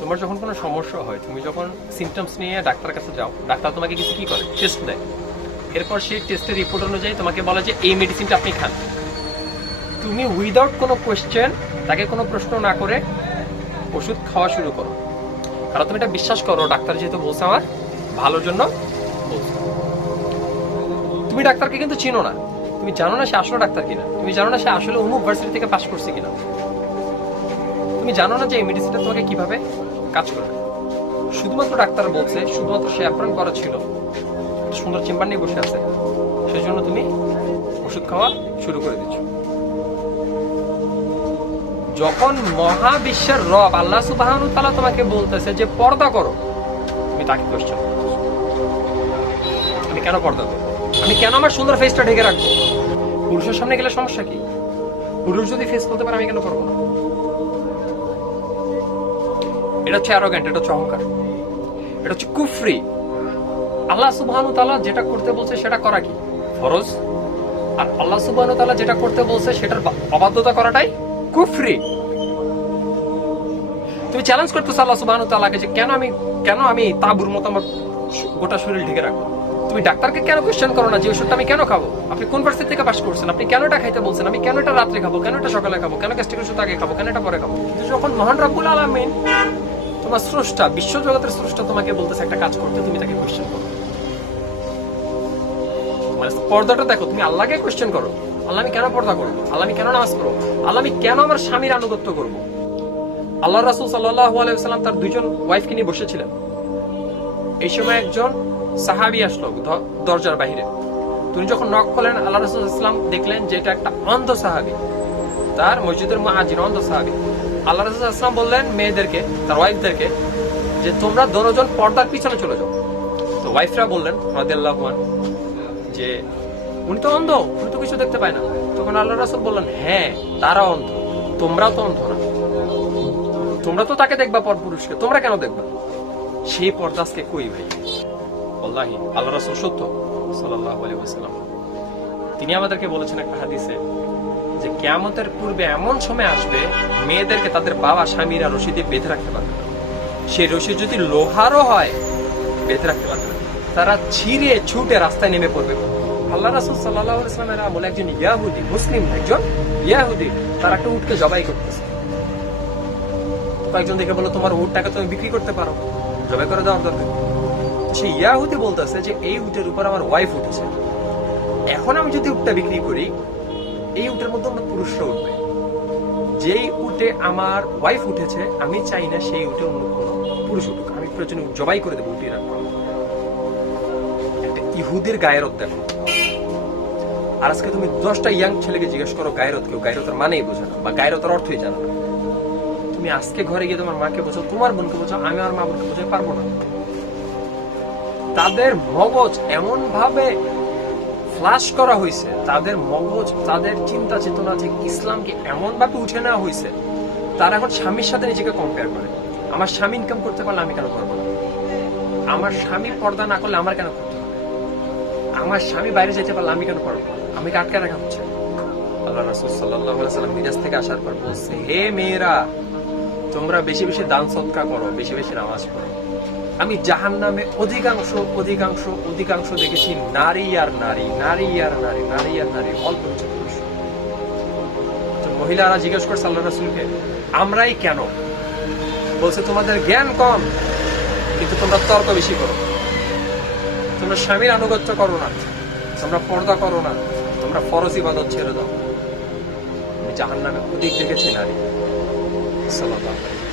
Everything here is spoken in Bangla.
তোমার যখন কোনো সমস্যা হয়, তুমি যখন সিমটমস নিয়ে ডাক্তারের কাছে যাও, ডাক্তার তোমাকে কিছু কি করে? টেস্ট দেয়। এরপর সেই টেস্টের রিপোর্ট অনুযায়ী তোমাকে বলে যে, এই মেডিসিনটা আপনি খান। তুমি উইদাউট কোনো কোয়েশ্চেন তাকে কোনো প্রশ্ন না করে ওষুধ খাওয়া শুরু করো। কারণ তুমি এটা বিশ্বাস করো, ডাক্তার যেহেতু বলছে আমার, ভালোর জন্য বলছে। তুমি ডাক্তারকে কিন্তু চিনো না। তুমি জানো না সে আসলে ডাক্তার কিনা। তুমি জানো না সে আসলে অমুক ভার্সিটি থেকে পাশ করছে কিনা। তুমি জানো না যে এই মেডিসিনটা তোমাকে কীভাবে কাজ করবে। শুধুমাত্র ডাক্তার বলছে, শুধুমাত্র সে অ্যাপ্রয়েন্ট করা ছিল। সুন্দর চেম্বার নিয়ে বসে আছে। সেই জন্য তুমি ওষুধ খাওয়া শুরু করে দিচ্ছ। যখন মহাবিশ্বের রব আল্লাহ সুবাহানু তালা তোমাকে বলতেছে যে, পর্দা করো, তুমি তাকে কোশ্চেন আমি কেন পর্দা করব? আমি কেন আমার সুন্দর ফেসটা ঢেকে রাখব? পুরুষের সামনে গেলে সমস্যা কি? পুরুষ যদি ফেস করতে পারে, আমি কেন করব না? এটা হচ্ছে অ্যারোগ্যান্ট এটা হচ্ছে অহংকার। এটা হচ্ছে কুফরি। আল্লাহ সুবহানু তালা যেটা করতে বলছে সেটা করা কি? ফরজ। আর আল্লাহ সুবহানু তালা যেটা করতে বলছে সেটার অবাধ্যতা করাটাই কুফরি। তুমি চ্যালেঞ্জ করতেছো আল্লাহ সুবহানু তালাকে যে কেন আমি কেন আমি তাবুর মতো আমার গোটা শরীর ঢেকে রাখব। তুমি ডাক্তারকে কেন কোশ্চেন করো না যে ওষুধটা আমি কেন খাব? আপনি কোন ভার্সিটি থেকে পাস করছেন? আপনি কেন এটা খাইতে বলছেন? আমি কেন এটা রাত্রে খাব? কেন এটা সকালে খাব? কেন গ্যাস্ট্রিক ওষুধ আগে খাব? কেন এটা পরে খাব? কিন্তু যখন মহান রাব্বুল আলামিন তোমার স্রষ্টা বিশ্ব জগতের স্রষ্টা তোমাকে বলতেছে একটা কাজ করতে, তুমি তাকে কোশ্চেন করো। মানে পর্দাটা দেখো, তুমি আল্লাহকে কোশ্চেন করো। আল্লাহ আমি কেন পর্দা করব? আল্লাহ আমি কেন নামাজ পড়ব? আল্লাহ আমি কেন আমার স্বামীর আনুগত্য করব? আল্লাহ রাসুল সাল্লাহ আলাইসাল্লাম তার দুজন ওয়াইফকে নিয়ে বসেছিলেন। এই সময় একজন সাহাবি আসলো দরজার বাইরে তিনি যখন নক করলেন আল্লাহ রসুল ইসলাম দেখলেন যে এটা একটা অন্ধ সাহাবি। তার মসজিদের মহাজির অন্ধ সাহাবি। আল্লাহ রাসুল ইসলাম বললেন মেয়েদেরকে তার ওয়াইফদেরকে যে তোমরা দনোজন পর্দার পিছনে চলে যাও। তো ওয়াইফরা বললেন রাদিয়াল্লাহু আনহু, যে উনি তো অন্ধ উনি তো কিছু দেখতে পায় না। তখন আল্লাহ রাসুল বললেন হ্যাঁ তারা অন্ধ তোমরাও তো অন্ধ না। তোমরা তো তাকে দেখবা পর পুরুষকে তোমরা কেন দেখবা? সেই পর্দা আজকে কই ভাই? আল্লাহি আল্লাহ রাসুল সত্য? সাল্লাল্লাহু আলাইহি ওয়াসাল্লাম। তিনি আমাদেরকে বলেছেন একটা হাদিসে যে, কেয়ামতের পূর্বে এমন সময় আসবে, মেয়েদেরকে তাদের বাবা, স্বামীরা রশিদে বেঁধে রাখতে পারবে সেই রশি যদি লোহারও হয়, বেঁধে রাখতে পারবে তারা ছিঁড়ে ছুটে রাস্তায় নেমে পড়বে। আল্লাহ রাসুল সাল্লাহ ইসলামের আমল একজন ইয়াহুদি, মুসলিম একজন ইয়াহুদি, তারা একটা উঠকে জবাই করতেছে। কয়েকজন দেখে বলো তোমার উটটাকে তুমি বিক্রি করতে পারো। জবাই করে দেওয়ার দরকার সে ইয়াহুদি বলতেছে যে, এই উটের উপর আমার ওয়াইফ উঠেছে। এখন আমি যদি উটটা বিক্রি করি, এই উটের মধ্যে অন্য পুরুষরা উঠবে। যেই উটে আমার ওয়াইফ উঠেছে, আমি চাই না সেই উটে অন্য কোনো পুরুষ উঠুক। আমি প্রয়োজনে জবাই করে দেবো উঠিয়ে রাখব একটা ইহুদের গায়েরত দেখো। আর আজকে তুমি দশটা ইয়াং ছেলেকে জিজ্ঞেস করো, গায়রত কেউ? গায়রতের মানেই বোঝে না, বা গায়রতের অর্থই জানো না। তুমি আজকে ঘরে গিয়ে তোমার মাকে বোঝাও তোমার বোনকে বোঝাও আমি আর মা বোনকে বোঝাতে পারব না। তাদের মগজ এমন ভাবে ফ্লাশ করা হয়েছে, তাদের মগজ, তাদের চিন্তা চেতনা থেকে ইসলামকে এমন ভাবে উঠে নেওয়া হয়েছে, তারা এখন স্বামীর সাথে নিজেকে কম্পেয়ার করে। আমার স্বামী ইনকাম করতে পারলে আমি কেন করব না? আমার স্বামী পর্দা না করলে আমার কেন করতে হবে? আমার স্বামী বাইরে যেতে পারলে আমি কেন পারব? আমি আটকে রাখা হচ্ছে? আল্লাহ রাসুল সাল্লাহ সাল্লাম বিদেশ থেকে আসার পর বলছে, হে মেয়েরা তোমরা বেশি বেশি দান সৎকা করো, বেশি বেশি নামাজ পড়ো। আমি জাহান নামে অধিকাংশ অধিকাংশ অধিকাংশ দেখেছি নারী আর নারী নারী আর নারী নারী আর নারী, অল্প মহিলারা জিজ্ঞেস করছে আল্লাহ রাসুলকে, আমরাই কেন? বলছে, তোমাদের জ্ঞান কম, কিন্তু তোমরা তর্ক বেশি করো। তোমরা স্বামীর আনুগত্য করো না, তোমরা পর্দা করো না, তোমরা ফরজ ইবাদত ছেড়ে দাও। আমি জাহান নামে অধিক দেখেছি নারী। Salavá.